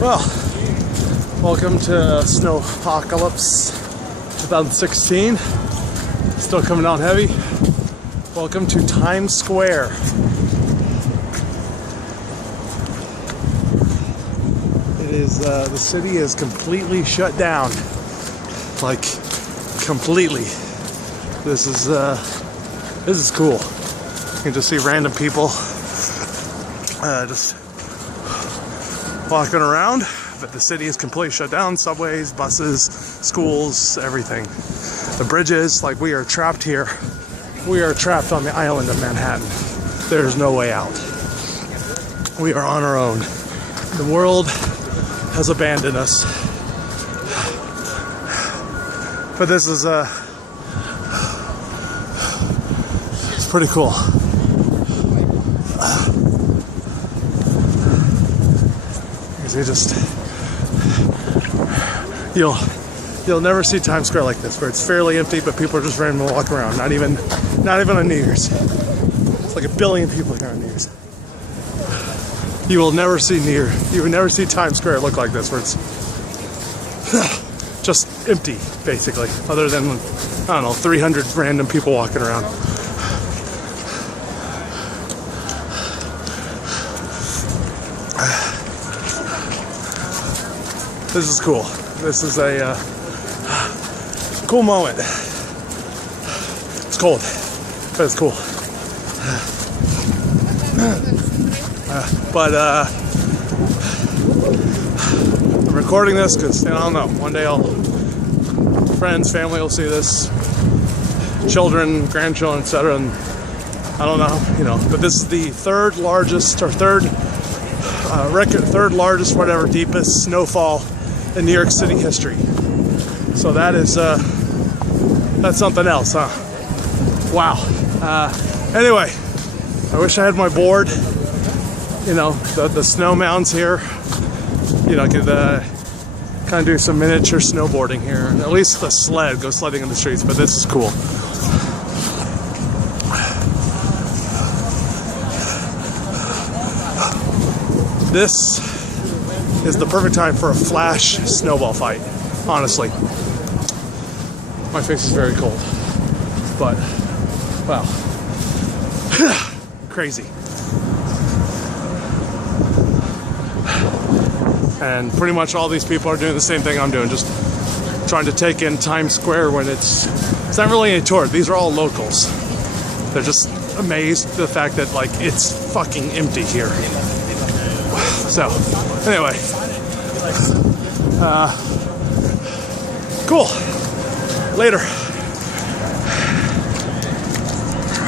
Well, welcome to Snowpocalypse 2016. Still coming on heavy. Welcome to Times Square. It is the city is completely shut down, like completely. This is cool. You can just see random people just walking around, but the city is completely shut down. Subways, buses, schools, everything. The bridges, like we are trapped here. We are trapped on the island of Manhattan. There's no way out. We are on our own. The world has abandoned us. But this is it's pretty cool. You just you'll never see Times Square like this, where it's fairly empty, but people are just randomly walking around. Not even on New Year's. It's like 1 billion people here on New Year's. You will never see Times Square look like this, where it's just empty, basically, other than, I don't know, 300 random people walking around. This is cool. This is a cool moment. It's cold, but it's cool. I'm recording this because, I don't know, one day friends, family will see this, children, grandchildren, etc. And I don't know, but this is the third largest, whatever, deepest snowfall in New York City history. So that is that's something else, huh? Wow. Anyway, I wish I had my board. The snow mounds here. I could kind of do some miniature snowboarding here. At least the sled, go sledding in the streets. But this is cool. This is the perfect time for a flash snowball fight, honestly. My face is very cold, but wow. Crazy. And pretty much all these people are doing the same thing I'm doing, just trying to take in Times Square when it's not really a tour. These are all locals. They're just amazed at the fact that, like, it's fucking empty here. So, anyway, cool. Later.